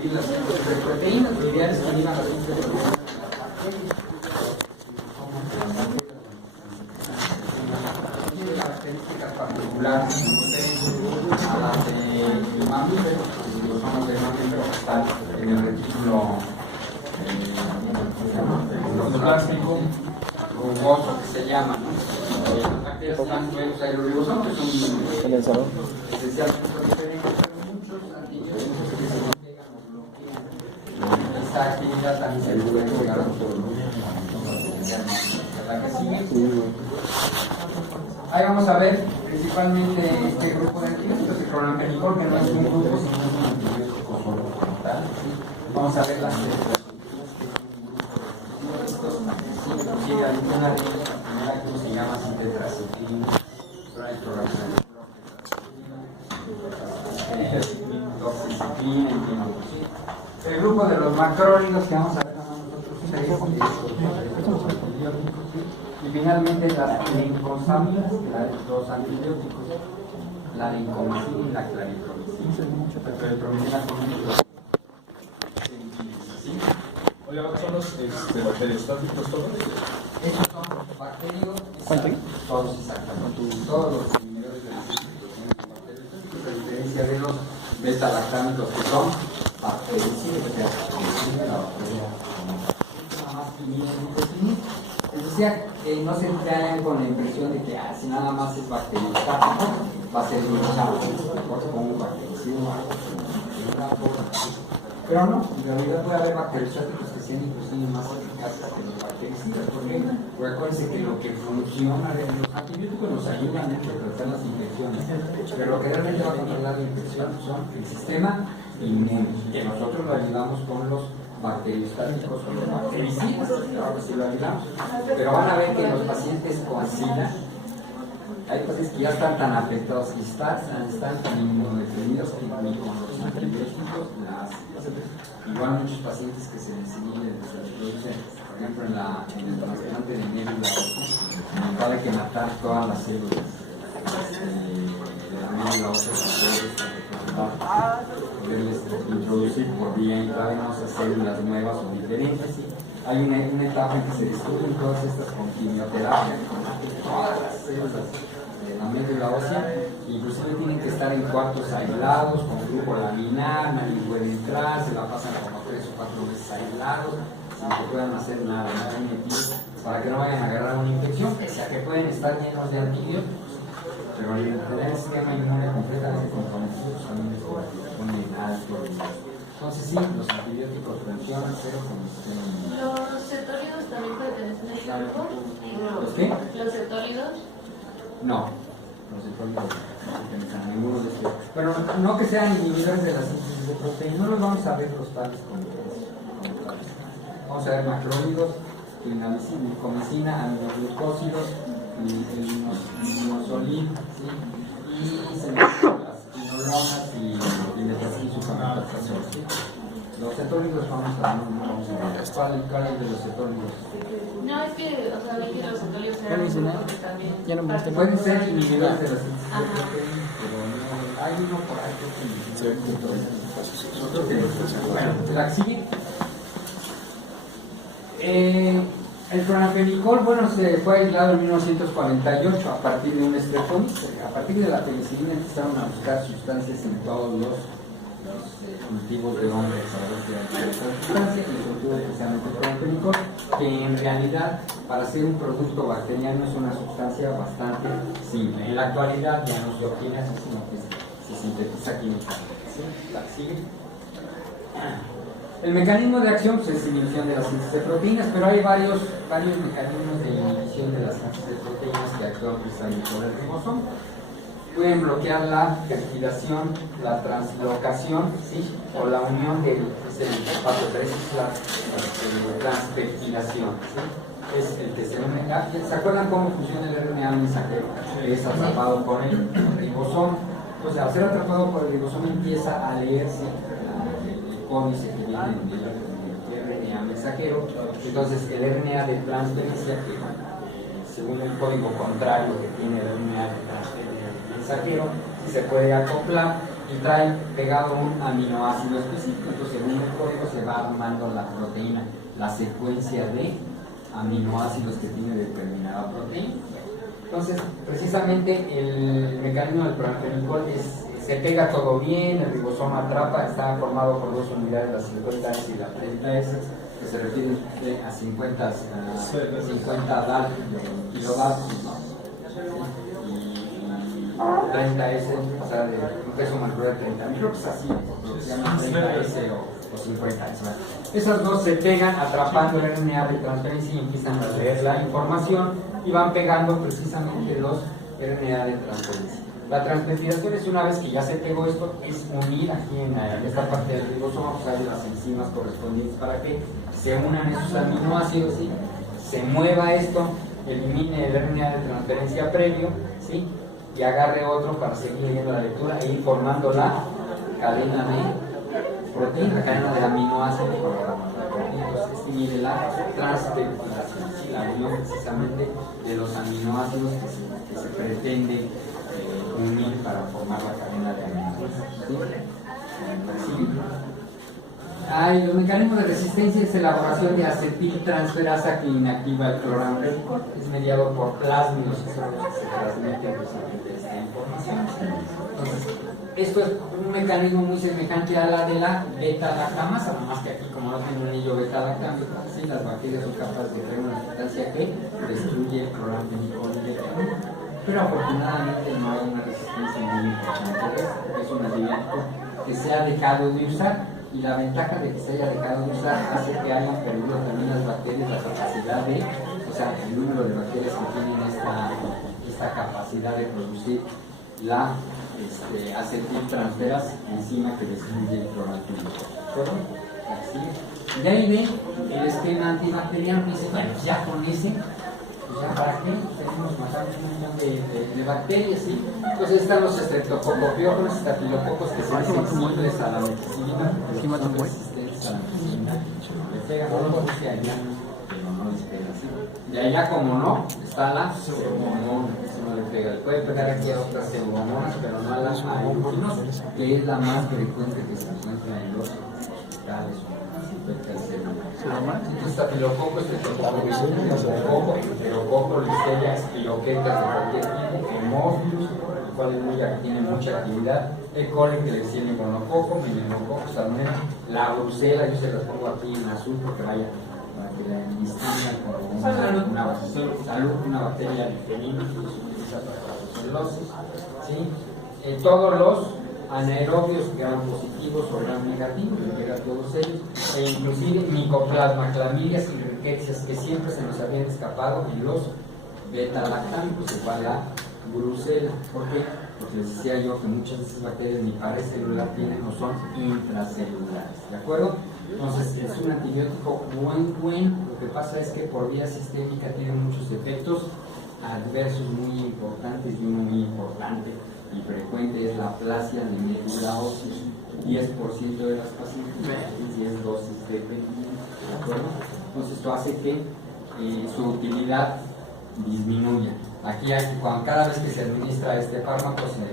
dividir las síntesis de proteínas. Lo ideal es que digan las síntesis de proteínas. Tiene características particulares a las de mamíferos. Los somos de mamíferos que están en el retículo endoplástico rugoso, que se llama, ¿no? Las bacterias están nuevos aeroribosomas, que son esencialmente diferentes, pero muchos antibióticos que se pegan o bloquean esta actividad también se puede pegar Ahí vamos a ver principalmente este grupo de antibióticos, el cloramfenicol, que no es un grupo, sino un antibiótico solo como tal. Vamos a ver las sigue alguna de ellas, la primera que se llama sintetracitina, el grupo de los macrólidos que vamos a ver nosotros y finalmente las lincosamidas, que da dos antibióticos, la lincomicina y la claritromicina. Oiga, ¿son los bacteriostáticos todos? Estos son bacterios, todos exactamente, todos los inhibidores de la bacteriostáticos, a diferencia de los beta-lactámicos que son bactericidas, que se la bacteria nada más les decía que no se traen con la impresión de que si nada más es bacteriostático va a ser como bactericida, pero no, en realidad puede haber bacteriostáticos que sean inclusive más eficaces que los bactericidas, porque acuérdense que lo que funciona, los antibióticos nos ayudan mucho a tratar las infecciones, pero lo que realmente va a controlar la infección son el sistema inmune, que nosotros lo ayudamos con los bacteriostáticos o los bactericidas, claro que sí lo ayudamos, pero van a ver que los pacientes con SIDA, hay pacientes que ya están tan afectados y están tan inmunodeprimidos que ni con los antibióticos igual muchos pacientes que se les inhibe, se les produce, por ejemplo en el trasplante de médula, hay que matar todas las células de la médula ósea para poderles introducir por vía intravenosa células nuevas o diferentes. Hay una etapa en que se destruyen todas estas con quimioterapia, con todas las células de la médula ósea, inclusive tienen que estar en cuartos aislados, con grupo laminar, nadie puede entrar, se la pasan como 3 o 4 veces aislados, sin que puedan hacer nada metido, para que no vayan a agarrar una infección, pese a que pueden estar llenos de antibióticos, pero al tener el sistema inmune completamente comprometido, también es pone en alto. Entonces sí, los antibióticos funcionan, pero con el sistema inmune. ¿Los cetólidos también pertenecen a este grupo? ¿Los qué? ¿Los cetólidos? No, los cetólidos no, ninguno de estos. Pero no que sean inhibidores de la síntesis de proteínas, no los vamos a ver los tales como vamos a ver macrólidos, lincomicina, aminoglucósidos, linosolid, ¿sí? Y se mezclan las quinolonas y les hacen su fermentación. ¿Sí? Los cetólidos vamos a ver. ¿Cuál es de los cetólidos? No, es que, o sea, ve que los cetólidos eran un grupo que también pueden ser inhibidores de la síntesis de proteínas, pero no, hay uno por ahí que bueno, la sigue. El cloramfenicol, bueno, se fue aislado en 1948 a partir de un estreptomista. A partir de la penicilina empezaron a buscar sustancias en todos los cultivos de hombres para ver si hay esa sustancia, y se obtuvo especialmente el cloramfenicol, que en realidad para ser un producto bacteriano es una sustancia bastante simple. En la actualidad ya no se obtiene así, sino que se sintetiza químicamente. ¿Sí? ¿La sigue? El mecanismo de acción pues, es inhibición de la síntesis de proteínas, pero hay varios mecanismos de inhibición de la síntesis de proteínas que actúan precisamente sobre el ribosoma. Pueden bloquear la peptidación, la translocación, ¿sí? O la unión del paso 3, la transpeptidación, ¿sí? Es el que se une. ¿Se acuerdan cómo funciona el RNA mensajero? Es atrapado por el ribosoma. Entonces, al ser atrapado por el ribosoma empieza a leerse códice que viene del RNA mensajero. Entonces el RNA de transferencia, que según el código contrario que tiene el RNA de transferencia mensajero, se puede acoplar y trae pegado un aminoácido específico. Entonces según va armando la proteína, la secuencia de aminoácidos que tiene determinada proteína. Entonces, precisamente el mecanismo del proangelicol es, se pega todo bien, el ribosoma atrapa, está formado por dos unidades, la 50S y la 30S, que se refieren a 50 kilodaltons, ¿no? Y 30S, o sea, de un peso molecular de 30, creo que es así, se llama 30S o 50S, ¿verdad? Esas dos se pegan atrapando el RNA de transferencia y empiezan a leer la información y van pegando precisamente los RNA de transferencia. La transmetidación es una vez que ya se pegó esto, es unir aquí en esta parte del ribosoma, pues hay las enzimas correspondientes para que se unan esos aminoácidos, ¿sí? Se mueva esto, elimine el RNA de transferencia previo, ¿sí? Y agarre otro para seguir leyendo la lectura e ir formando la cadena de proteína, la cadena de aminoácidos para la proteína. Entonces, este mide la transpeptidación, ¿sí? La unión precisamente de los aminoácidos que se pretende unir para formar la cadena de aminoácidos. ¿Sí? Hay los mecanismos de resistencia es elaboración de acetiltransferasa que inactiva el clorambuterol, es mediado por plásmidos que son los que se transmiten precisamente esta información. Entonces, esto es un mecanismo muy semejante a la de la beta-lactamasa, nada más que aquí como no tiene un anillo beta-lactámico, ¿sí? Las bacterias son capaces de crear una sustancia que destruye el clorambuterol directamente. Pero afortunadamente no hay una resistencia muy importante, es un antibiótico que se ha dejado de usar. Y la ventaja de que se haya dejado de usar hace que hayan perdido también las bacterias la capacidad de, o sea, el número de bacterias que tienen esta capacidad de producir la acetiltransferasa, enzima que destruye el clorambuterol. De ahí ven el esquema antibacteriano y dice, bueno, pues ya con ese, pues ya para qué, tenemos matamos un montón de bacterias, ¿sí? Entonces están los estreptococcus, estafilococos que son sensibles a la medicina, son resistentes a la medicina, le pegan a los que allá, pero no les pega, ¿sí? De allá como no, está la pseudomonas, eso no le pega, le puede pegar aquí a otras pseudomonas, pero no a la aeruginosa, que es la más frecuente que se encuentra en los hospitales. Estafilococos, enterococo, listeria, espiroquetas de cualquier tipo, hemófilos, el cual es tiene mucha actividad, el coli que le decía el monococo, meningococo, salmonella, la brusela, yo se las pongo aquí en azul porque vaya, para que la distingan como una bacteria diferente que se utiliza para la celulosis, ¿sí? Todos los anaerobios gram positivos o gram negativos, llega a todos ellos, e inclusive micoplasma, clamídeas y riquecias que siempre se nos habían escapado en los beta-lactámicos, igual a brusela. ¿Por qué? Porque les decía yo que muchas de esas bacterias ni parecelular tienen o son intracelulares, ¿de acuerdo? Entonces es un antibiótico bueno, lo que pasa es que por vía sistémica tiene muchos efectos adversos muy importantes y uno muy importante y frecuente es la aplasia de médula ósea. 10% de las pacientes 10 dosis de penicilina, ¿de acuerdo? Entonces esto hace que su utilidad disminuya. Aquí cada vez que se administra este fármaco se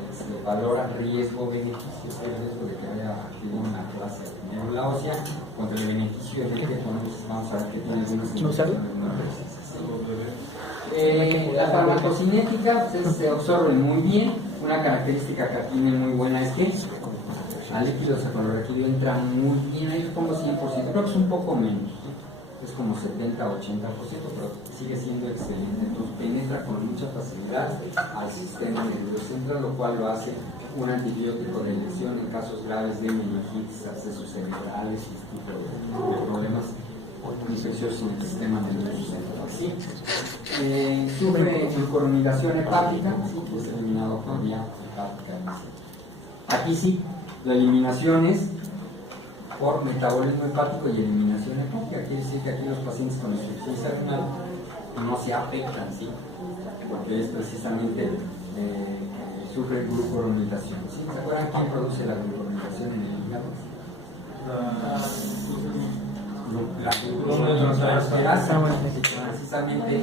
valora riesgo-beneficio, el riesgo de que haya adquirido una aplasia de médula ósea contra el beneficio de que vamos a ver que tiene algunos la farmacocinética se absorbe muy bien. Una característica que tiene muy buena es que al líquido cefalorraquídeo entra muy bien, ahí pongo 100%, creo que es un poco menos, ¿sí? Es como 70-80%, pero sigue siendo excelente, entonces penetra con mucha facilidad al sistema nervioso central, lo cual lo hace un antibiótico de lesión en casos graves de meningitis, accesos cerebrales y este tipo de problemas infecciosos en el sistema nervioso central. ¿Sí? Sufre glucuronidación hepática, ¿sí? Es eliminado por vía hepática. Aquí sí, la eliminación es por metabolismo hepático y eliminación hepática. Quiere decir que aquí los pacientes con insuficiencia renal no se afectan, ¿sí? Porque es precisamente sufre glucuronidación. ¿Sí? ¿Se acuerdan quién produce la glucuronidación en el hígado? La gluconeotransferasa, precisamente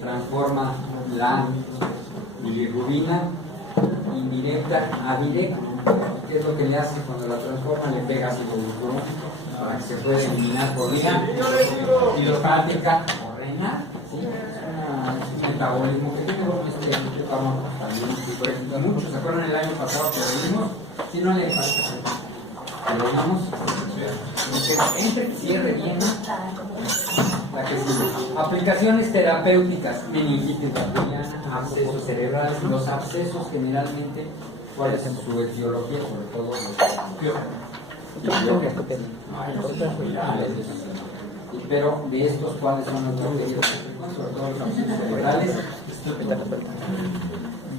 transforma la bilirrubina indirecta a directa. ¿qué es lo que le hace cuando la transforma? Le pega ácido glucurónico para que se pueda eliminar por vía hidrofática o renal. ¿Sí? Es un metabolismo que tiene también, por ejemplo, muchos se acuerdan el año pasado que lo vimos, si no le falta. Lo vimos, entre cierre bien. La que sigue. Aplicaciones terapéuticas, meningitis bacteriana, abscesos cerebrales. Los abscesos generalmente, ¿cuál es su etiología? Sobre todo pero de estos, ¿cuáles son los bacterios? Sobre todo los abscesos cerebrales.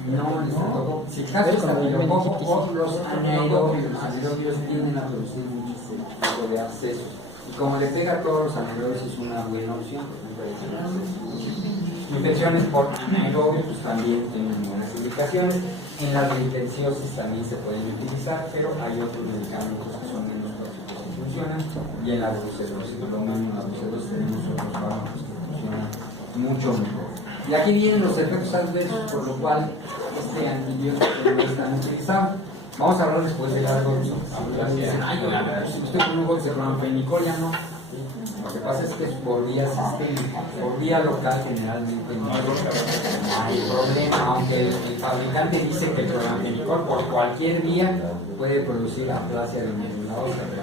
No, si caso estafilococo o los anaerobios. Los anaerobios tienden a producir mucho tipo de abscesos. Y como le pega a todos los anaerobios, es una buena opción. Infecciones por anaerobios pues, también tienen buenas indicaciones. En la reinfecciosis también se pueden utilizar, pero hay otros medicamentos que son menos tóxicos que funcionan. Y en la brucelosis, lo mismo en la brucelosis tenemos otros fármacos que funcionan mucho mejor. Y aquí vienen los efectos adversos, por lo cual este antibiótico no es tan utilizado. Vamos a hablar después de algo. Usted con un gol de clorfenicol ya no. Lo que pasa es que es por vía sistémica, por vía local generalmente no hay problema, aunque el fabricante dice que el clorfenicol por cualquier vía puede producir aplasia de médula ósea, pero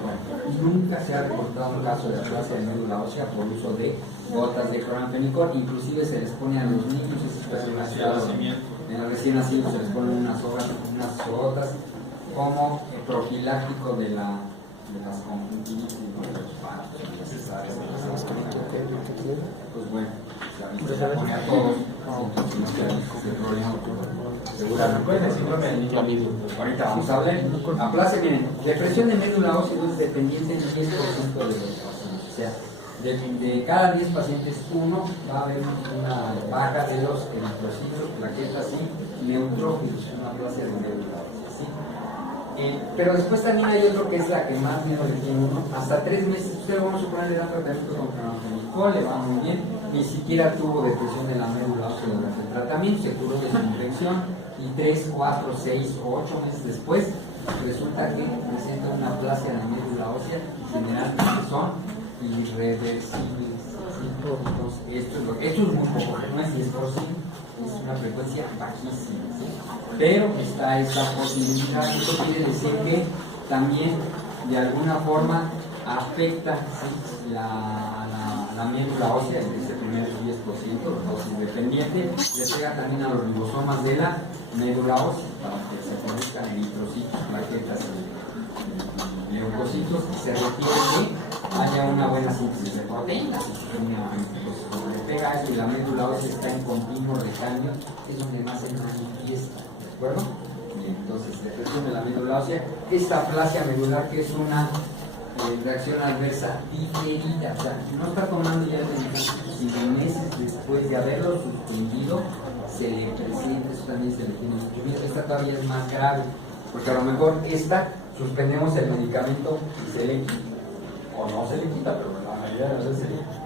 nunca se ha reportado un caso de aplasia de médula ósea por uso de gotas de clorfenicol. Inclusive se les pone a los niños, en los recién nacidos se les ponen unas gotas como profiláctico de las conjuntivitis y de los partos necesarios. Pues bueno, se la pone a todos, entonces no se problema. Seguramente. Ahorita vamos a hablar. Aplasia, miren, depresión de médula ósea es dependiente del 10% de los pacientes. O sea, de cada 10 pacientes, uno va a haber una baja de los eritrocitos, plaquetas y neutrófilos, una aplasia de médula ósea. ¿Sí? Pero después también hay otro que es la que más miedo le tiene uno. Hasta 3 meses, usted vamos a suponer le da tratamiento con clorfenicol, le va muy bien, ni siquiera tuvo depresión de la médula ósea durante el tratamiento, se curó de su infección y 3, 4, 6 o 8 meses después resulta que presenta una aplasia de la médula ósea y generalmente son irreversibles. Entonces, esto es muy poco, no es 10%, es una frecuencia bajísima, ¿sí? Pero está esa posibilidad. Esto quiere decir que también de alguna forma afecta, ¿sí? la médula ósea en ese primer 10%, dosis dependiente, le pega también a los ribosomas de la médula ósea para que se produzcan eritrocitos, plaquetas y leucocitos, y se requiere que haya una buena síntesis de proteínas. Cuando le pega eso y la médula ósea está en continuo recambio, es donde más se manifiesta, ¿de acuerdo? Entonces, depresión de la médula ósea, esta aplasia medular que es una reacción adversa diferida, o sea, no está tomando ya el medicamento, sino meses después de haberlo suspendido, se le presenta, eso también se le tiene mucho miedo. Esta todavía es más grave, porque a lo mejor esta suspendemos el medicamento y se le quita, o no se le quita, pero la mayoría de las veces se le quita.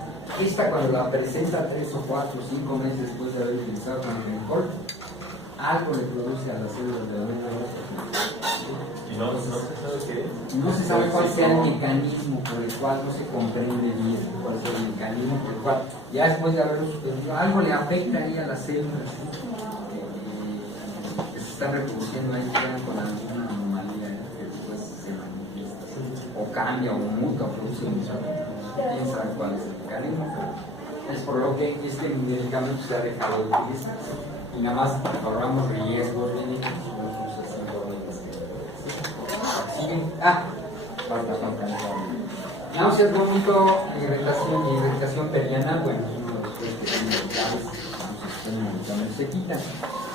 Esta cuando la presenta 3 o 4 o 5 meses después de haber utilizado clorfenicol, algo le produce a las células de la médula ósea. ¿Y no se sabe qué? No se sabe cuál sea el mecanismo por el cual no se comprende bien cuál es el mecanismo por el cual ya después de haberlo suspendido algo le afecta ahí a las células que se están reproduciendo ahí, quedan con alguna anomalía que después se manifiesta, ¿sí? O cambia o muta o produce un quién sabe cuál es el mecanismo, pero es por lo que este medicamento se ha dejado de utilizar, ¿sí? Y nada más ahorramos riesgos de falta. Náuseas, vómito, irritación perianal, bueno, es uno de los tres que se quita.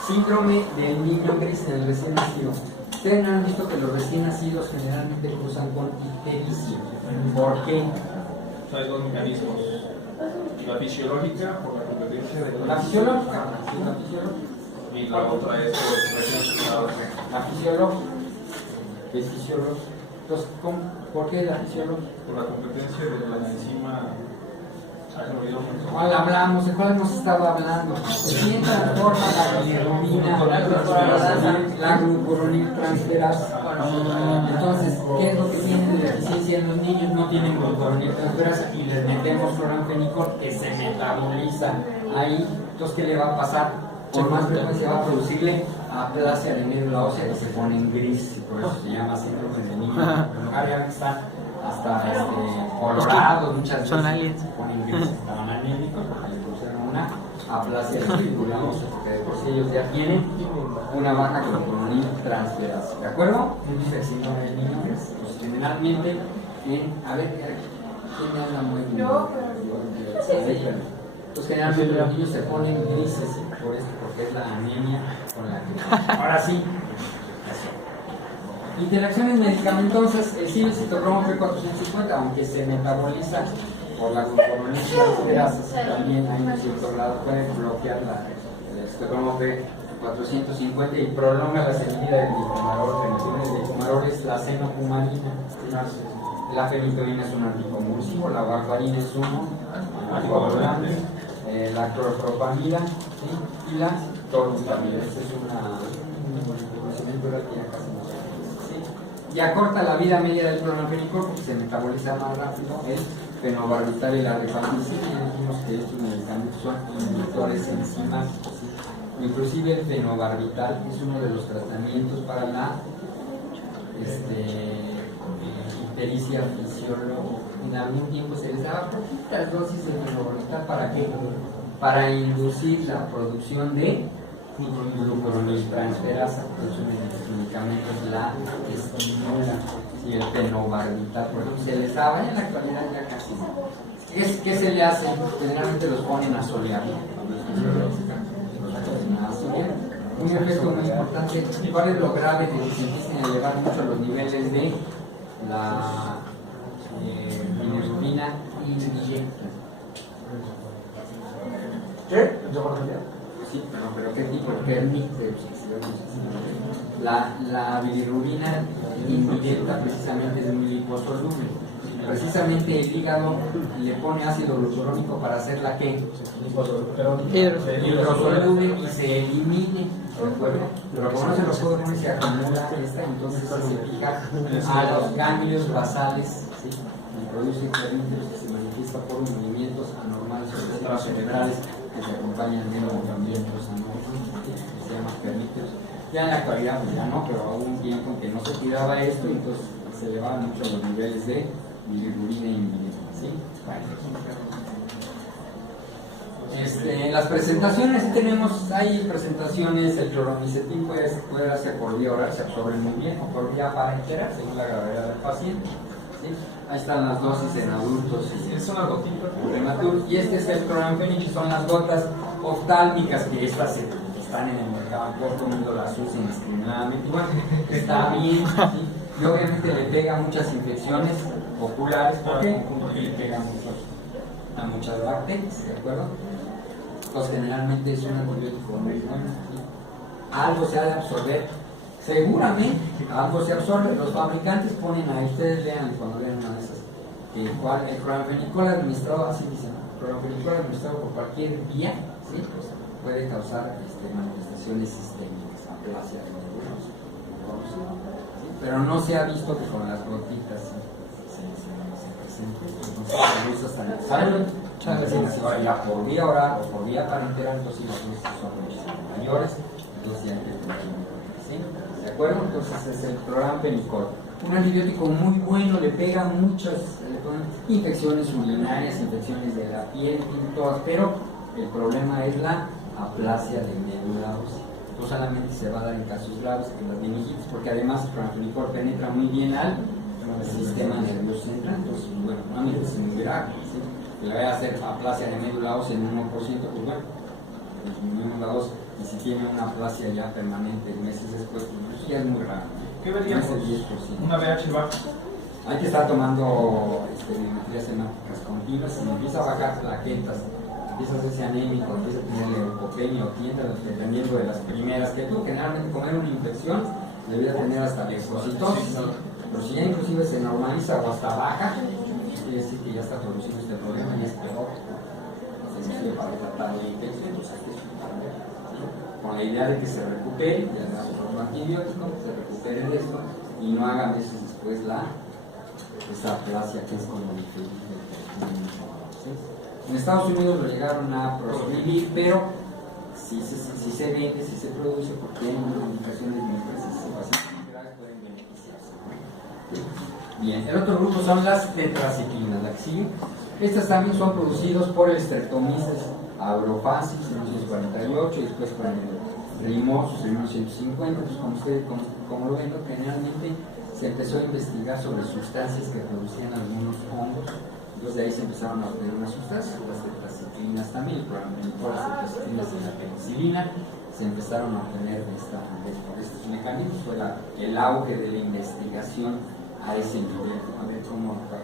Síndrome del niño gris en el recién nacido. Ustedes han visto que los recién nacidos generalmente cruzan con ictericia. ¿Por qué? Hay dos mecanismos. La fisiológica, por la competencia de la fisiológica, sí, la fisiológica. Y la otra es por expresión. La fisiológica. Es fisiológica. Entonces, ¿por qué la fisiológica? Por la competencia de la enzima ¿Cuál hablamos? ¿De cuál hemos estado hablando? ¿Quién transforma la bilirrubina, la glucuroniltransferasa? Entonces, ¿qué es lo que tienen de deficiencia en los niños? No tienen glucuroniltransferasa y les metemos cloramfenicol que se metaboliza ahí. Entonces, ¿qué le va a pasar? Por más frecuencia va a producirle aplasia de médula ósea que se pone en gris y por eso se llama síndrome de niño. Ya están hasta colorados muchas veces. Son aliens. Se ponen gris, estaban anémicos porque le pusieron una aplasia de médula ósea, porque de por sí ellos ya tienen una baja glucuroniltransferasa. ¿De acuerdo? Dice el síndrome de niño. Pues generalmente, a ver, ¿quién me habla muy bien? Pues generalmente los niños se ponen grises por esto, porque es la anemia con la que... Ahora sí. Interacciones medicamentosas, el silcitocromo P450, aunque se metaboliza por la glucuroniltransferasa, también hay un cierto grado, puede bloquear el citocromo P450 y prolonga la salida del difumarol. El difumarol es la fenocumarina. La fenitoína es un anticonvulsivo, la warfarina es un anticoagulante, la clorpropamida, ¿sí? Y la torbutamida. Esta es un conocimiento que ya casi no se hace, ¿sí? Y acorta la vida media del cloramfenicol porque se metaboliza más rápido el fenobarbital y la rifampicina. Ya dijimos que estos medicamentos son inhibidores enzimáticos, ¿sí? Inclusive el fenobarbital es uno de los tratamientos para la ictericia fisiológica. En algún tiempo se les daba poquitas dosis de fenobarbital. ¿Para qué? Para inducir la producción de glucuroniltransferasa. Es uno de los medicamentos la estimula. Y el fenobarbital, por ejemplo, se les daba, en la actualidad ya casi no. ¿Qué se le hace? Generalmente los ponen a solear. Un efecto muy importante, ¿cuál es lo grave de que se empiecen a elevar mucho los niveles de la bilirrubina indirecta? ¿Qué? Sí, pero ¿qué tipo? La bilirrubina indirecta precisamente es muy liposoluble. Precisamente el hígado le pone ácido glucurónico para hacerla ¿qué? Hidrosoluble y se elimine, ¿de acuerdo? Pero como no se lo puede poner, se acumula esta, entonces se fija a los ganglios basales, ¿sí? Y produce perníteros que se manifiesta por movimientos anormales o cerebrales que se acompañan de movimientos anormales, que se llaman perníteros. Ya en la actualidad pues ya no, pero hubo un tiempo en que no se cuidaba esto y entonces se elevaban mucho los niveles de bilirrubina indirecta, ¿sí? En las presentaciones hay presentaciones, el cloramicetín puede hacer por vía oral, se absorbe muy bien, o por vía parenteral, según la gravedad del paciente, ¿sí? Ahí están las dosis en adultos y son las gotitas prematuros, y este es el cloramfenicol, son las gotas oftálmicas que estas están en el mercado, por todo el mundo las usa indiscriminadamente, bueno, está bien, ¿sí? Y obviamente le pega muchas infecciones oculares, ¿por qué? Porque le pega a muchas bacterias, ¿de acuerdo? Entonces generalmente es un antibiótico muy bueno, ¿sí? Algo se ha de absorber, seguramente algo se absorbe, los fabricantes ponen ahí, ustedes vean cuando vean una de esas, el cloramfenicol administrado, así dicen, cloramfenicol administrado por cualquier vía, ¿sí? Pues puede causar manifestaciones sistémicas, aplasia de médula ósea, ¿sí? Pero no se ha visto que con las gotitas se presente, entonces se usa hasta necesario. Ahora ya por vía oral o por vía parenteral, entonces los dosis son muchísimo mayores, entonces ya hay que tenerlo, ¿sí? ¿De acuerdo? Entonces es el cloramfenicol, un antibiótico muy bueno, le pega muchas infecciones urinarias, infecciones de la piel, todas, pero el problema es la aplasia de médula ósea. No solamente se va a dar en casos graves que las meningitis, porque además el cloramfenicol penetra muy bien al sistema nervioso central, entonces bueno, no es muy grave, ¿sí? Que le vaya a hacer aplasia de médula ósea en 1%, pues bueno, disminuimos la dosis, y si tiene una aplasia ya permanente meses después, pues ya es muy raro. ¿Qué veríamos? Una VH baja. Hay que estar tomando biometrías hemáticas continuas, si empieza a bajar plaquetas, empieza a hacerse anémico, empieza a tener leucopenia o tienda, dependiendo de las primeras que tú, generalmente comer una infección debería tener hasta leucocitosis, pero si ya inclusive se normaliza o hasta baja, quiere decir que ya está produciendo este problema y es peor. Se sirve para tratar la infección, pues hay que explicarlo, ¿sí? Con la idea de que se recupere, ya damos otro antibiótico, se recupere de esto y no haga meses después esa aplasia que es como diferente. ¿Sí? En Estados Unidos lo llegaron a proscribir, pero sí se vende, sí se produce porque tienen unas indicaciones muy precisas. Pacientes graves pueden beneficiarse. ¿Sí? Bien, el otro grupo son las tetraciclinas, la que sigue. Estas también son producidos por el Streptomyces abrophasis en 1948 y después con el Rimosus en 1950. Pues como lo ven, generalmente se empezó a investigar sobre sustancias que producían algunos hongos. Entonces de ahí se empezaron a obtener unas sustancias, las tetraciclinas también, el prolampenicol, las tetraciclinas de la penicilina, se empezaron a obtener por estos mecanismos. Fue el auge de la investigación a ese nivel, a ver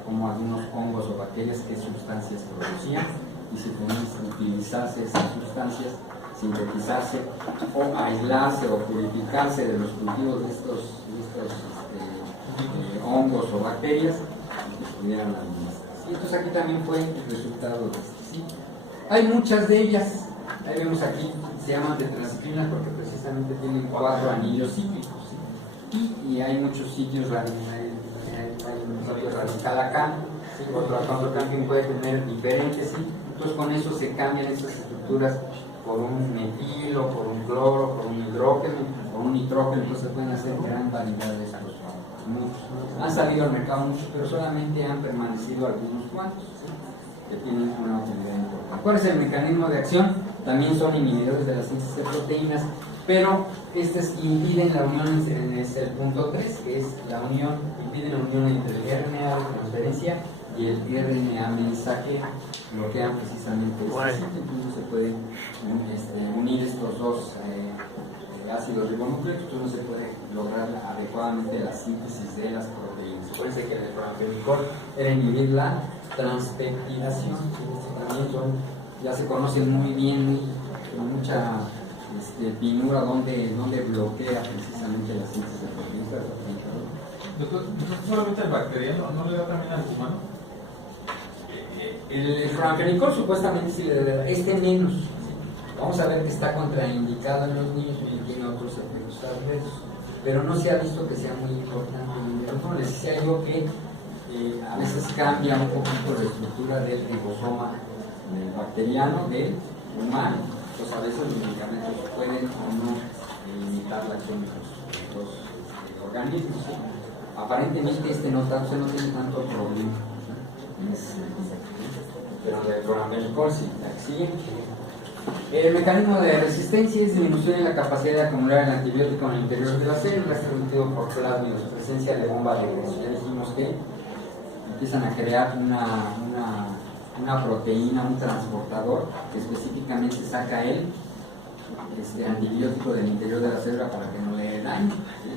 cómo algunos hongos o bacterias, qué sustancias producían y si podían utilizarse esas sustancias, sintetizarse o aislarse o purificarse de los cultivos de estos hongos o bacterias que pudieran administrar. Y entonces aquí también fue el resultado de esto. ¿Sí? Hay muchas de ellas, ahí vemos aquí, se llaman tetraciclinas porque precisamente tienen 4 anillos cíclicos. ¿Sí? Y hay muchos sitios radical acá, ¿sí? Otro también puede tener diferentes, ¿sí? Entonces con eso se cambian esas estructuras por un metilo, por un cloro, por un hidrógeno, por un nitrógeno. Entonces se pueden hacer gran variedad de estos muchos. Han salido al mercado muchos, pero solamente han permanecido algunos cuantos, ¿sí? Que tienen una utilidad importante. ¿Cuál es el mecanismo de acción? También son inhibidores de la síntesis de proteínas, pero estos impiden la unión, es el punto 3, que es la unión, impiden la unión entre el RNA de transferencia y el RNA mensaje, bloquean precisamente este sitio. Entonces se pueden unir estos dos ácidos ribonucleicos, entonces no se puede lograr adecuadamente la síntesis de las proteínas. Acuérdense que el prolampenicol era inhibir la transpeptidación, también ya se conocen muy bien, con mucha finura donde bloquea precisamente la síntesis de proteínas. Doctor, solamente el bacteriano, ¿no le da también al humano? El prolampenicol supuestamente sí le debe dar, menos. ¿Sí? Vamos a ver que está contraindicado en los niños y tiene otros efectos adversos, pero no se ha visto que sea muy importante. Como les decía yo que a veces cambia un poquito la estructura del ribosoma bacteriano del humano. Entonces a veces los medicamentos pueden o no limitar la acción de los organismos. ¿Sí? Aparentemente no tiene tanto problema. Pero el prolampenicol sí. El mecanismo de resistencia es disminución en la capacidad de acumular el antibiótico en el interior de la célula, es transmitido por plasmidos, presencia de bomba de Gregg. Ya dijimos que empiezan a crear una proteína, un transportador que específicamente saca el antibiótico del interior de la célula para que no le dé daño. ¿Sí?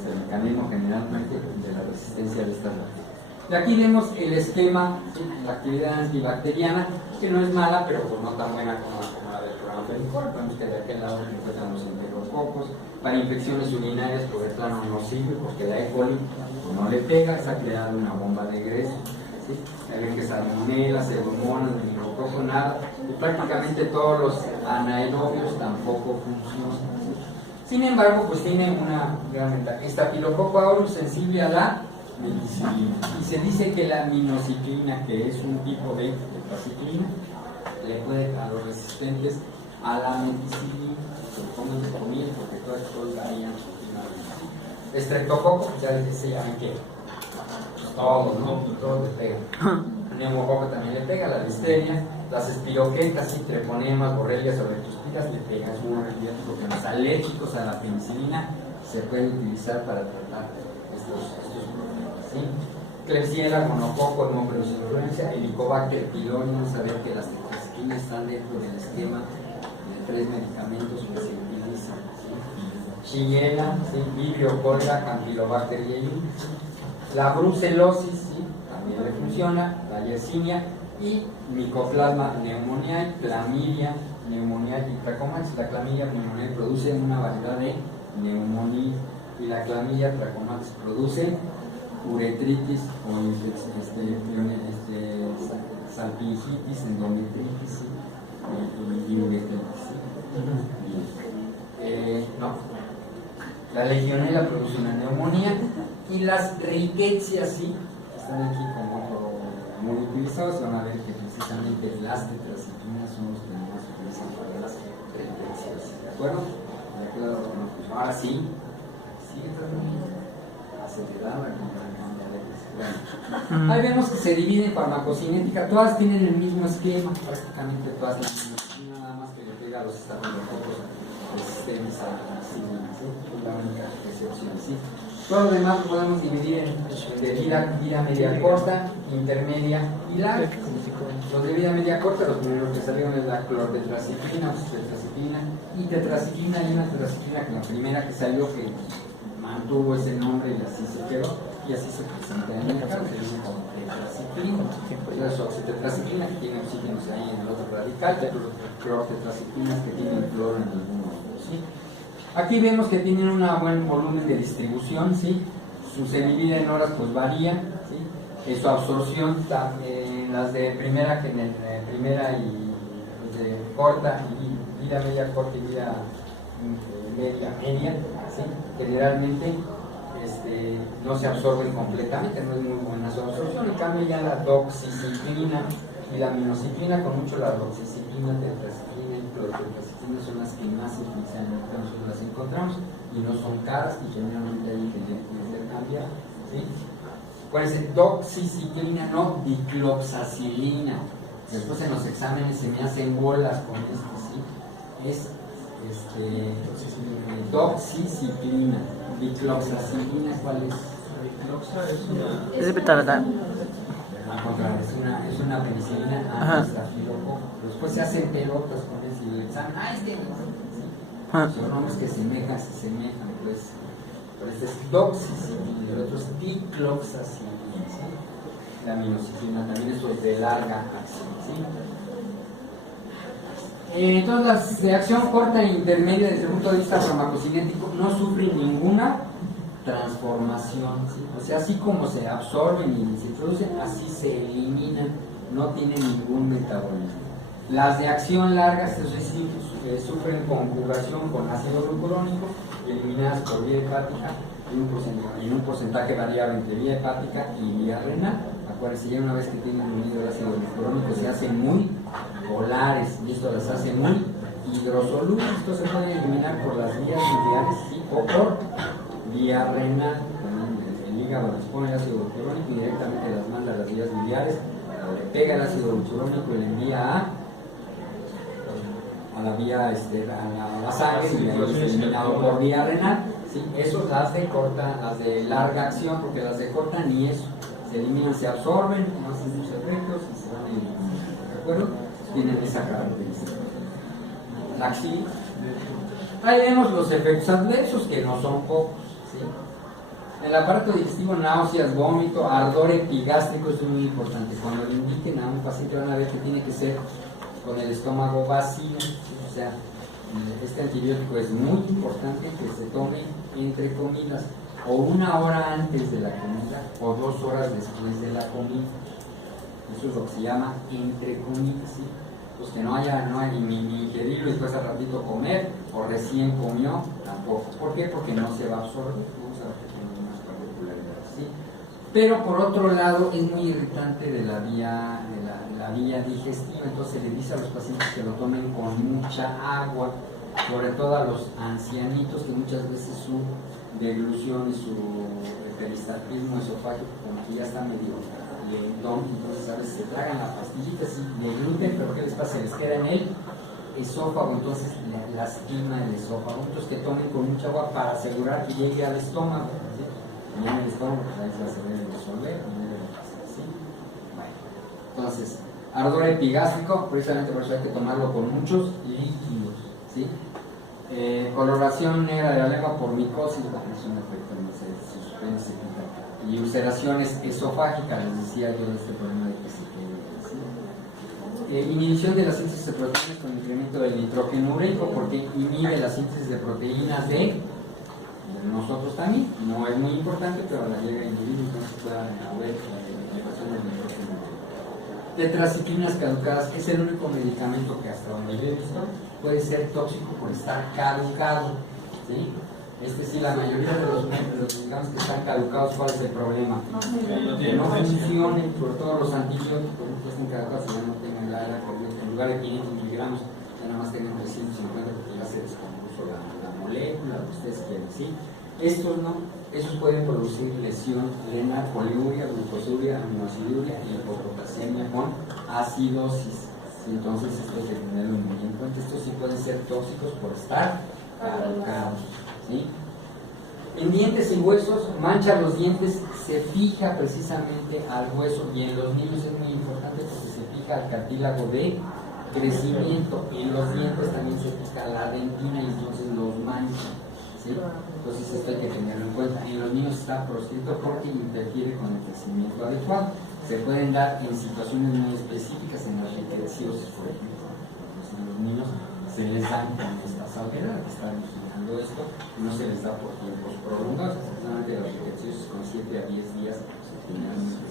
Es el mecanismo generalmente de la resistencia de estas bacterias. De aquí vemos el esquema, ¿sí? La actividad antibacteriana, que no es mala, pero pues no tan buena como la del prolampenicol. Vemos que de aquel lado se encuentran los enterococos. Para infecciones urinarias, por el plano no sirve, porque la E. coli no le pega, está creando una bomba de Gregg. ¿Sí? Ven que salmonela, pseudomonas, meningococo, nada. Y prácticamente todos los anaerobios tampoco funcionan. ¿Sí? Sin embargo, pues tiene una gran ventaja. Estafilococo aureus sensible a la meticilina. Y se dice que la minociclina, que es un tipo de tetraciclina, le puede a los resistentes a la meticilina. Se ponen de comida porque todos varían su clima. Estreptococo, ya les decía, ven que todos, ¿no? Todos le pegan. Neumococo también le pega, la listeria, las espiroquetas, treponemas, borrelias o leptospiras le pegan. Es un antibiótico que los alérgicos a la penicilina se puede utilizar para tratar estos problemas. ¿Sí? Klebsiella, monococo, Haemophilus influenza, Helicobacter pylori. Vamos a ver que las tetraciclinas están dentro del esquema de 3 medicamentos que se utilizan. ¿Sí? Shigella, ¿sí? Vibrio, Cholera, Campylobacter yelloides. La brucelosis, ¿sí? También le funciona, la yersinia y Mycoplasma pneumoniae, clamidia pneumoniae y trachomatis. La clamidia pneumoniae produce una variedad de neumonía y la clamidia trachomatis produce uretritis o salpingitis, endometritis y uretritis. No. La legionela produce una neumonía y las riquecias, sí, están aquí como muy utilizados. Van a ver que precisamente las tetracitrinas son los que más se utilizan para las riquecias. ¿De acuerdo? ¿De acuerdo? Ahora sí, acelerada bueno. Ahí vemos que se divide en farmacocinética, todas tienen el mismo esquema, prácticamente todas la misma esquema, nada más que le pega a los estafilococos resistentes así, la única excepción, ¿sí? Todo lo demás lo podemos dividir en vida media corta, intermedia y larga. Los de vida media corta, los primeros que salieron es la clortetraciclina, tetraciclina y tetraciclina. Hay una tetraciclina que la primera que salió que mantuvo ese nombre y así se quedó y así se presenta en el mercado, se dice como tetraciclina. Entonces, oxitetraciclina que tiene oxígenos ahí en el otro radical, clortetraciclinas que tienen cloro en algún otro, ¿sí? Aquí vemos que tienen un buen volumen de distribución, ¿sí? Su semivida en horas pues varía, ¿sí? Su absorción también, las de primera y de corta y vida media corta y vida media, ¿sí? Generalmente no se absorben completamente, no es muy buena su absorción. En cambio ya la doxiciclina y la aminociclina, con mucho la doxiciclina, tetraciclina y clortetraciclina son las que más se utilizan, nosotros las encontramos y no son caras y generalmente hay que intercambiar, ¿sí? Acuérdense, doxiciclina, no dicloxacilina. Después en los exámenes se me hacen bolas con esto, ¿sí? Es doxiciclina. Dicloxacilina, ¿cuál es? Dicloxa es una... Es de betalatán. Es una penicilina antiestafilococo. Después se hacen pelotas con eso y el examen. Es que ¿sí? Son nombres que se semejan, pues. Pero este es doxiciclina, el otro es dicloxacilina, ¿sí? La aminociclina también, eso es de larga acción, ¿sí? Entonces las de acción corta e intermedia desde el punto de vista farmacocinético no sufren ninguna transformación, ¿sí? O sea, así como se absorben y se introducen, así se eliminan, no tienen ningún metabolismo. Las de acción larga sufren conjugación con ácido glucurónico, eliminadas por vía hepática en un porcentaje variable entre vía hepática y vía renal. Acuérdense, ya una vez que tienen unido el ácido glucurónico se hacen muy polares y esto las hace muy hidrosolubles. Esto se puede eliminar por las vías biliares, ¿sí? O por vía renal. El hígado les pone el ácido glucurónico y directamente las manda a las vías biliares, le pega el ácido glucurónico y le envía a la vía a la sangre y ahí es eliminado por vía renal, ¿sí? Eso las de larga acción, porque las de corta ni eso, se eliminan, se absorben, no hacen muchos efectos y se van eliminando, ¿de acuerdo? Tienen esa característica. Laxi. Ahí vemos los efectos adversos, que no son pocos, ¿sí? En el aparato digestivo, náuseas, vómito, ardor epigástrico, esto es muy importante. Cuando le indiquen a un paciente van a ver que tiene que ser con el estómago vacío, ¿sí? O sea, este antibiótico es muy importante que se tome entre comidas, o 1 hora antes de la comida, o 2 horas después de la comida. Eso es lo que se llama entre comidas, ¿sí? Pues que no haya ni ingerirlo y después al ratito comer, o recién comió, tampoco. ¿Por qué? Porque no se va a absorber. Vamos a ver que tiene unas particularidades, ¿sí? Pero por otro lado es muy irritante de la vía digestiva, entonces le dice a los pacientes que lo tomen con mucha agua, sobre todo a los ancianitos que muchas veces su deglución y su peristaltismo esofágico como que ya está medio lentón, entonces a veces se tragan la pastillita así de gluten, pero ¿qué les pasa? Se les queda en el esófago, entonces le lastima el esófago. Entonces que tomen con mucha agua para asegurar que llegue al estómago, ¿sí? Y en el estómago pues ahí se va a hacer el disolver, ¿sí? Bueno, entonces ardor epigástrico, precisamente por eso hay que tomarlo con muchos líquidos, ¿sí? Coloración negra de la lengua por micosis, bueno, es un efecto, no sé, se suspende, se quita. Y ulceraciones esofágicas, les decía yo de este problema de que se quede, ¿sí? Inhibición de la síntesis de proteínas con incremento del nitrógeno ureico, porque inhibe la síntesis de proteínas de nosotros también, no es muy importante, pero la llega el individuo, entonces puede haber elevación del nitrógeno. Tetraciclinas caducadas, que es el único medicamento que hasta donde he visto puede ser tóxico por estar caducado, ¿sí? Sí, la mayoría de los medicamentos que están caducados, ¿cuál es el problema? Que no funcionen, sobre todo los antibióticos, que están caducados y ya no tengan la en lugar de 500 miligramos, ya nada más tengan 350 porque ya se descompuso la molécula, lo que ustedes quieren, ¿sí? Estos no, esos pueden producir lesión renal, poliuria, glucosuria, aminoaciduria y hipopotasemia con acidosis. ¿Sí? Entonces, esto hay que tenerlo muy en cuenta. Estos sí pueden ser tóxicos por estar caducados. ¿Sí? En dientes y huesos, mancha los dientes, se fija precisamente al hueso, y en los niños es muy importante porque se fija al cartílago de crecimiento, y en los dientes también se fija la dentina y entonces los mancha, ¿sí? Entonces esto hay que tenerlo en cuenta. En los niños está proscrito porque interfiere con el crecimiento adecuado. Se pueden dar en situaciones muy específicas, en la rickettsiosis, por ejemplo. Entonces, en los niños se les dan con esta salvedad que está mencionando esto, y no se les da por tiempos prolongados, especialmente los rickettsiosis con 7 a 10 días se generalmente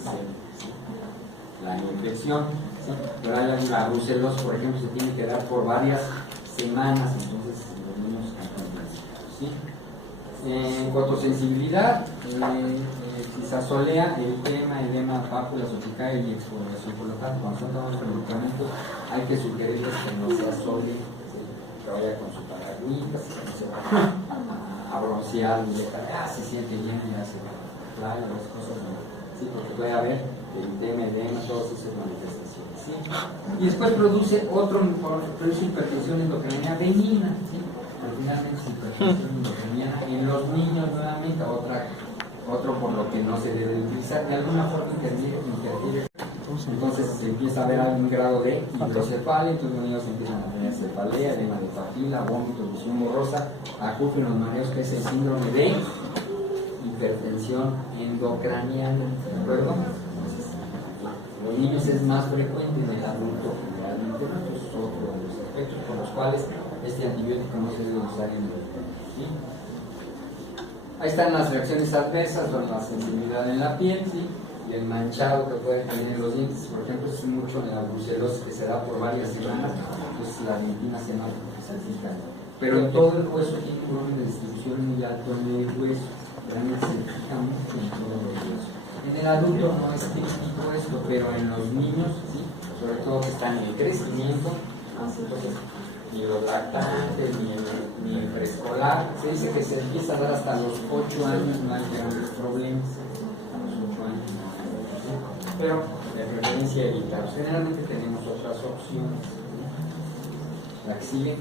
la infección, ¿sí? Pero hay la brucelosis, por ejemplo, se tiene que dar por varias semanas, entonces los niños están clasificados, ¿sí? En fotosensibilidad, cisazolea, edema, pápulas, urticaria y exfoliación. Por lo tanto, cuando están tomando medicamentos, hay que sugerirles que no se asole, que vaya con su paraguitas, que no se vaya a broncear y se siente bien y hace la playa, las cosas, ¿no? Sí, porque puede haber edema, todas esas manifestaciones, ¿sí? Y después produce hipertensión endocriniana benigna, ¿sí? Finalmente hipertensión endocriniana en los niños nuevamente, otro por lo que no se debe utilizar, de alguna forma interfiere. Entonces se empieza a ver algún grado de hidrocefalia, entonces los niños empiezan a tener cefalea, edema de papila, vómito, visión borrosa, acúfenos, mareos, que es el síndrome de hipertensión endocraniana, ¿de acuerdo? Entonces, en los niños es más frecuente, en el adulto generalmente, es otro de los efectos por los cuales este antibiótico no se debe usar en el adulto, ¿sí? Ahí están las reacciones adversas, la sensibilidad en la piel, ¿sí? Y el manchado que pueden tener los dientes, por ejemplo, es mucho en la brucelosis que se da por varias semanas, entonces la dentina se nota porque se fija. Pero en todo el hueso tiene un orden de distribución muy alto en el hueso, realmente se fija mucho en todo el hueso. En el adulto no es típico esto, pero en los niños, ¿sí? Sobre todo que están en el crecimiento, entonces ni los lactantes, ni el preescolar, se dice que se empieza a dar hasta los 8 años, no hay grandes problemas, a los 8 años, ¿sí? Pero de preferencia evitarlos. Generalmente tenemos otras opciones, ¿sí? La que sigue.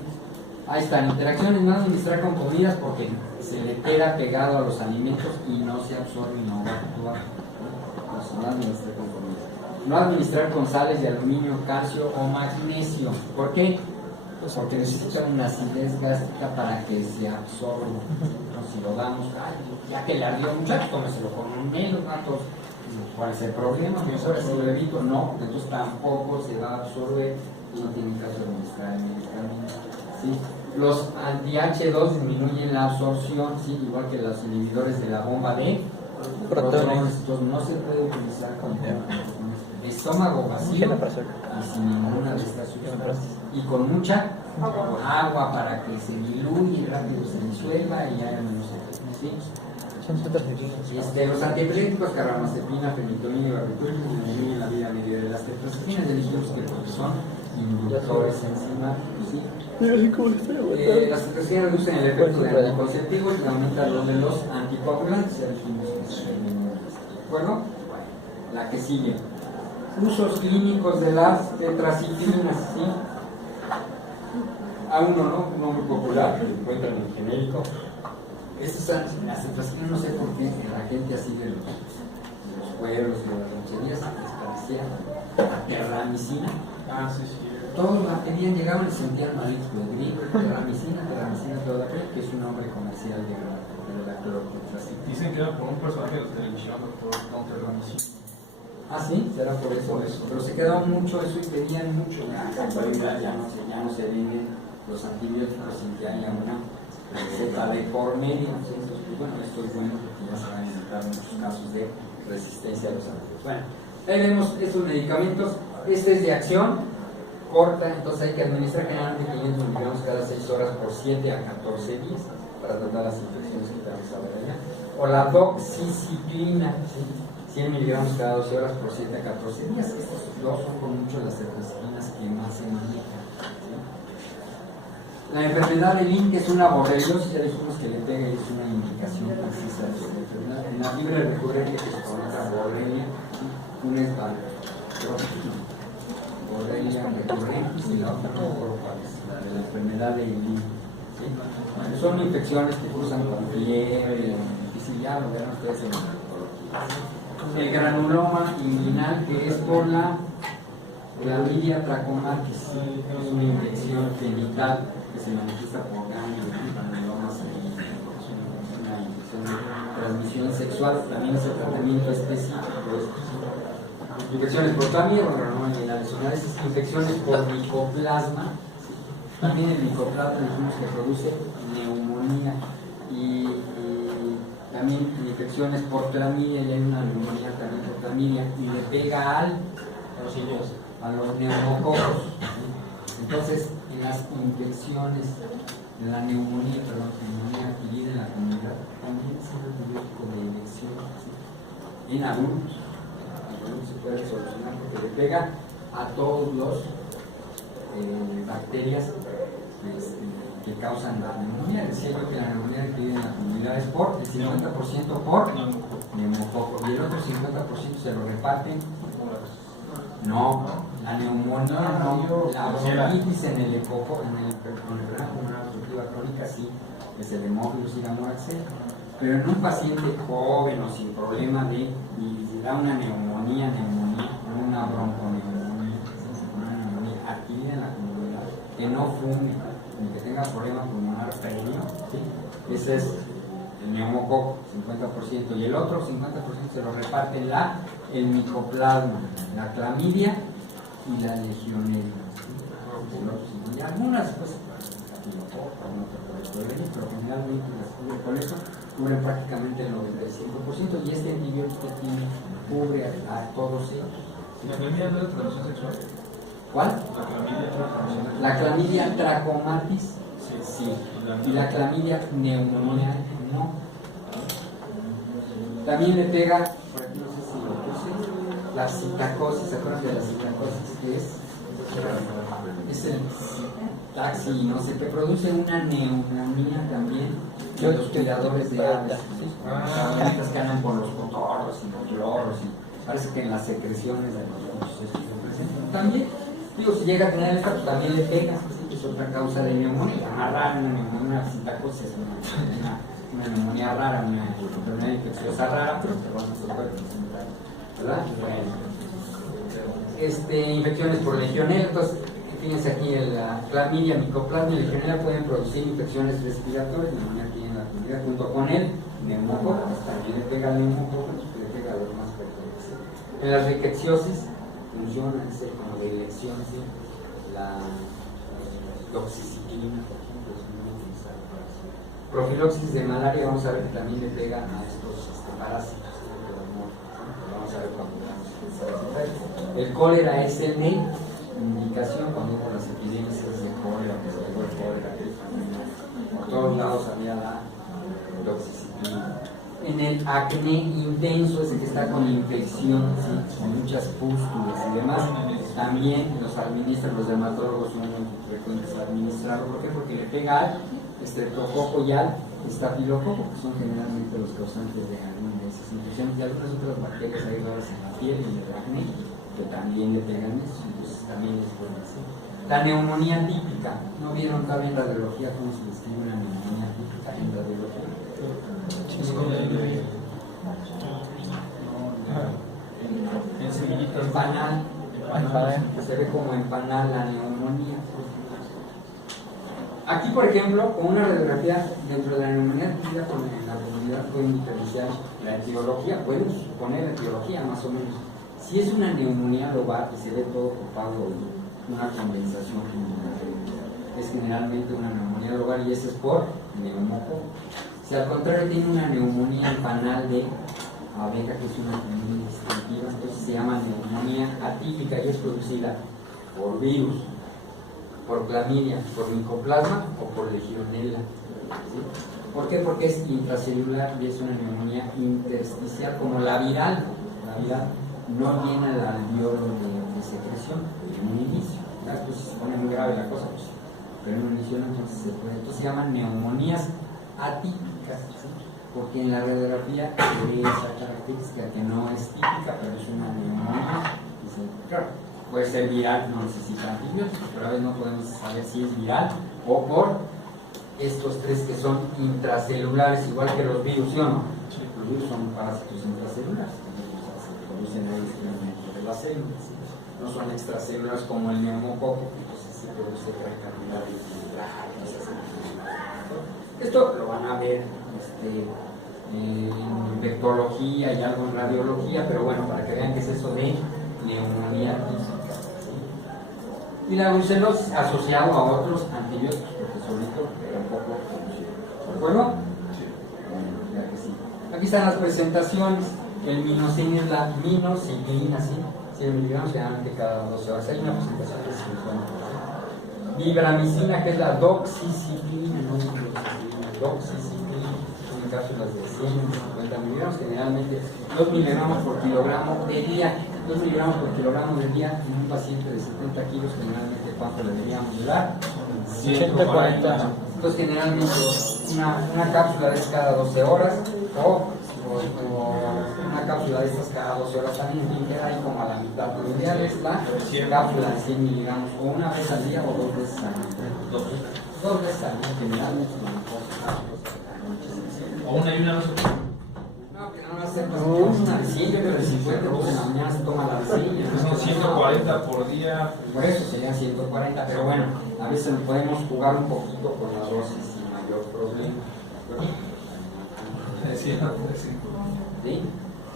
Ahí están, interacciones, no administrar con comidas porque se le queda pegado a los alimentos y no se absorbe y no va a actuar, ¿no? No administrar con comidas. No administrar con sales de aluminio, calcio o magnesio. ¿Por qué? Pues porque necesitan una acidez gástrica para que se absorba. Entonces, si lo damos, ya que le ardió un muchacho, tómeselo con un melo, ¿cuántos? ¿Cuál es el problema? Mejor si lo evito, no, entonces tampoco se va a absorber y no tiene caso de administrar el medicamento, ¿sí? Los anti-H2 disminuyen la absorción, ¿sí? Igual que los inhibidores de la bomba de protones. Entonces no se puede utilizar con estómago vacío y sin ninguna de estas sustancias, y con mucha agua para que se diluye rápido, se disuelva y haya menos efectos, ¿sí? Los antiepilépticos, carbamazepina, fenitoína y barbitúricos disminuyen la vida media de las tetracinas, ya dijimos que porque son inductores enzimáticos, ¿sí? Las tetracinas reducen el efecto de anticonceptivos y aumentan los de los anticoagulantes, ya dijimos que se ¿de acuerdo? Bueno, la que sigue. Usos clínicos de las tetraciclinas, ¿sí? A uno, ¿no? Un nombre popular que lo encuentran en genérico. Las tetraciclinas, no sé por qué la gente así de los pueblos y de las rancherías les parecía terramicina. Sí. Todos la pedían, llegaban y sentían malitos de gripe, terramicina, toda que es un nombre comercial de la clorotetraciclina. Dicen que era por un personaje de la televisión, doctor Terramicina. Ah, sí, será por eso. Pero se quedaba mucho eso y pedían mucho. En la actualidad ya no se venden los antibióticos sin que haya una receta de por medio. ¿Sí? Entonces, pues, bueno, esto es bueno porque ya se van a encontrar muchos casos de resistencia a los antibióticos. Bueno, ahí vemos estos medicamentos. Este es de acción corta, entonces hay que administrar generalmente 500 miligramos cada 6 horas por 7 a 14 días para tratar las infecciones que tenemos a ver allá. O la doxiciclina, ¿sí? 100 miligramos cada 12 horas por 7 a 14 días. Estos dos son con mucho las tetracinas que más se manejan. ¿Sí? La enfermedad de Lynn, que es una borreliosis, ya dijimos que le pega y es una indicación precisa de la enfermedad. En la fiebre recurrente que se conoce borrelia, un esbalo. Borrelia recurrentis y la otra no recuerdo cuál es, de la enfermedad de Lynn. ¿Sí? Bueno, son infecciones que cruzan con fiebre, difícil ya lo verán ustedes en la oncología. El granuloma inguinal, que es por la Clamidia trachomatis, es una infección genital que se manifiesta por ganglios, granulomas, es una infección de transmisión sexual, también es el tratamiento específico. Infecciones por Clamidia o granuloma inguinal, son a veces infecciones por micoplasma. También el micoplasma dijimos que produce neumonía y también infecciones por clamidia, y hay una neumonía también por clamidia y le pega a los neumococos. Entonces, en las infecciones, en la neumonía adquirida en la comunidad, también es un antibiótico de inyección. ¿Sí? En adultos se puede solucionar porque le pega a todos los bacterias que causan la neumonía. Decía yo que la neumonía adquirida en la comunidad es por el 50% por neumococo y el otro 50% se lo reparten. No, la neumonía no, la bronquitis en el ecoco, con la enfermedad pulmonar obstructiva crónica sí, es el hemófilos y la moraxea, pero en un paciente joven o sin problema y le da una neumonía, una bronconeumonía, una neumonía adquirida en la comunidad, que no fume, ni que tenga problema pulmonar previo, ¿sí? Ese es el neumococo, 50%, y el otro 50% se lo reparte el micoplasma, la clamidia y la legionela. ¿Sí? Y algunas pues pero generalmente las cubren con eso, cubren prácticamente el 95%, y este antibiótico cubre a todos ellos. ¿La clamidia no es transmisión sexual? ¿Cuál? La clamidia trachomatis, sí. Y la clamidia pneumoniae, no. También le pega, no sé si lo puse, la citacosis. ¿Se acuerdan de la citacosis? Que es el taxi, no sé, que produce una neumonía también de los cuidadores de aves. ¿Sí? Que andan por los cotorros y los lloros, y parece que en las secreciones de los se presentan. También, digo, si llega a tener esta, pues también le pega, ¿sí? Es otra causa de neumonía. Una citacosis, una neumonía rara, una enfermedad infecciosa rara, pero que vamos a poder presentar, ¿verdad? Bueno, infecciones por legionela. Entonces, fíjense aquí, la clamidia, micoplasma y legionela pueden producir infecciones respiratorias, neumonía aquí en la comunidad, junto con el neumococo, también le pega al neumococo, le pega a los más frecuentes. En las rickettsiosis funciona como de elección, ¿sí? La doxiciclina, por ejemplo, es muy utilizada para eso. Profiloxis de malaria, vamos a ver que también le pega a estos parásitos, vamos a ver cuando veamos. El cólera es el NEI, indicación cuando hubo las epidemias de cólera, que se pegó el cólera, por todos lados había la doxiciclina. En el acné intenso, es el que está con infección, ¿sí? Con muchas pústulas y demás, también los administran, los dermatólogos son muy frecuentes administrarlo. ¿Por qué? Porque le pega al estreptococo y al estafilococo, que son generalmente los causantes de alguna de esas infecciones, y algunas otras bacterias hay raras en la piel y en el acné, que también le pegan eso, entonces también es bueno así. La neumonía típica, ¿no vieron todavía en radiología cómo se describe una neumonía típica en radiología? Empanal, se ve como empanal la neumonía. Aquí, por ejemplo, con una radiografía dentro de la neumonía adquirida por la comunidad pueden diferenciar la etiología, pueden suponer la etiología más o menos. Si es una neumonía lobar y se ve todo copado y una condensación pulmonar, es generalmente una neumonía del hogar y ese es por neumococo. Si al contrario tiene una neumonía panal de abeja, que es una neumonía distintiva, entonces se llama neumonía atípica y es producida por virus, por clamidia, por micoplasma o por legionela. ¿Sí? ¿Por qué? Porque es intracelular y es una neumonía intersticial, como la viral. La viral no viene al alveolo de secreción en un inicio. Pues si se pone muy grave la cosa, pues, pero en un inicio no, entonces se puede. Entonces se llaman neumonías atípicas, ¿sí? Porque en la radiografía se ve esa característica que no es típica, pero es una neumonía. Claro, puede ser viral, no necesita antibióticos, pero a veces no podemos saber si es viral o por estos tres que son intracelulares, igual que los virus, ¿sí o no? Los virus son parásitos intracelulares, se producen ahí dentro de las células, ¿sí? No son extracelulares como el neumococo, que entonces se produce gran cantidad de esto lo van a ver en vectología y algo en radiología, pero bueno, para que vean qué es eso de neumonía típica, ¿sí? Y la brucelosis asociado a otros antibióticos, porque solito tampoco funciona. ¿De acuerdo? Sí. Bueno, ya que sí. Aquí están las presentaciones. El minocin es la minociclina, ¿sí? 100 miligramos generalmente cada 12 horas. Hay una presentación de 50. Vibramicina, que es la doxiciclina, no doxiciclina, son cápsulas de 150 miligramos, generalmente 2 miligramos por kilogramo de día. 2 miligramos por kilogramo de día en un paciente de 70 kilos, generalmente ¿cuánto le deberíamos dar? 140. Entonces generalmente una cápsula de cada 12 horas o una cápsula de estas cada 12 horas también queda ahí como a la mitad. Lo ideal es la cápsula de 100 miligramos o una vez al día o 2 veces al día. Dos veces al día generalmente. O una y una no se puede. No, que no lo aceptas. Una de 100, yo creo de 50, pues en la mañana se toma la de 100. Son 140 por día. Por eso serían 140, pero bueno, a veces podemos jugar un poquito con las dosis sin mayor problema. Sí. ¿Sí?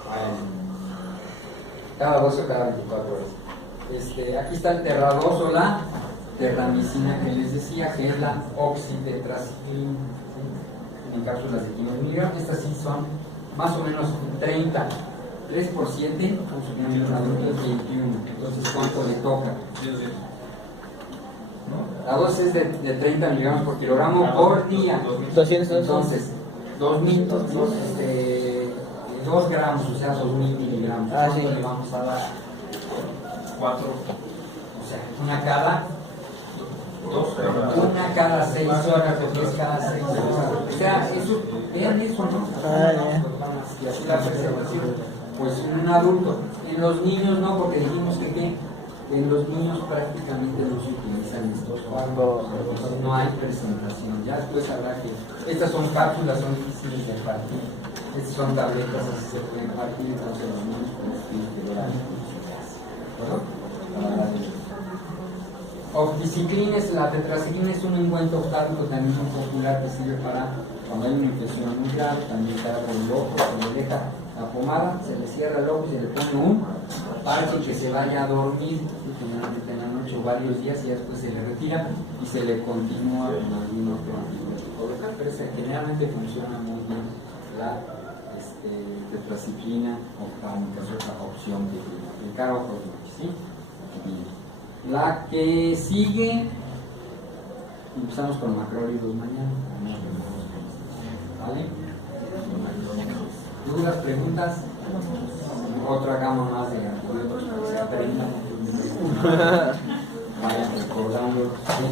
Bueno. Cada 12 o cada 24 horas. Aquí está el terradoso, la terramicina que les decía, que es la oxitetraciclina, ¿sí? En cápsulas de 15 miligramos. Estas sí son más o menos 30. 3 por 7, consumir un adulto es 21. Entonces, ¿cuánto le toca? La dosis es de 30 miligramos por kilogramo por día. 200. Entonces, 2 gramos, o sea, 2000 miligramos. ¿Cuánto le vamos a dar? 4. O sea, una cada 6 horas, porque es cada 6 horas. O sea, eso, vean eso, ¿no? Y así la preservación. Pues un adulto. En los niños no, porque dijimos que en los niños prácticamente no se utilizan estos fármacos, entonces no hay presentación. Ya después habrá que. Estas son cápsulas, son difíciles de partir. Estas son tabletas, así se pueden partir, entonces los niños pues tienen que ver algo en su casa. ¿De acuerdo? Oxiciclina, la tetraciclina es un ungüento oftálmico también muy popular que sirve para cuando hay una infección muy grave, también para el ojo, se le deja la pomada, se le cierra el ojo y se le pone un parche que se vaya a dormir, generalmente en la noche o varios días, y después se le retira y se le continúa con algún otro antibiótico local, pero generalmente funciona muy bien la tetraciclina oftálmica, es otra opción que tiene aplicar ojos, ¿sí? Bien. La que sigue, empezamos con macrólidos mañana. ¿Vale? ¿Dudas, preguntas? Otra gama más de antibióticos que se aprendan. Vayan recordando. ¿Sí?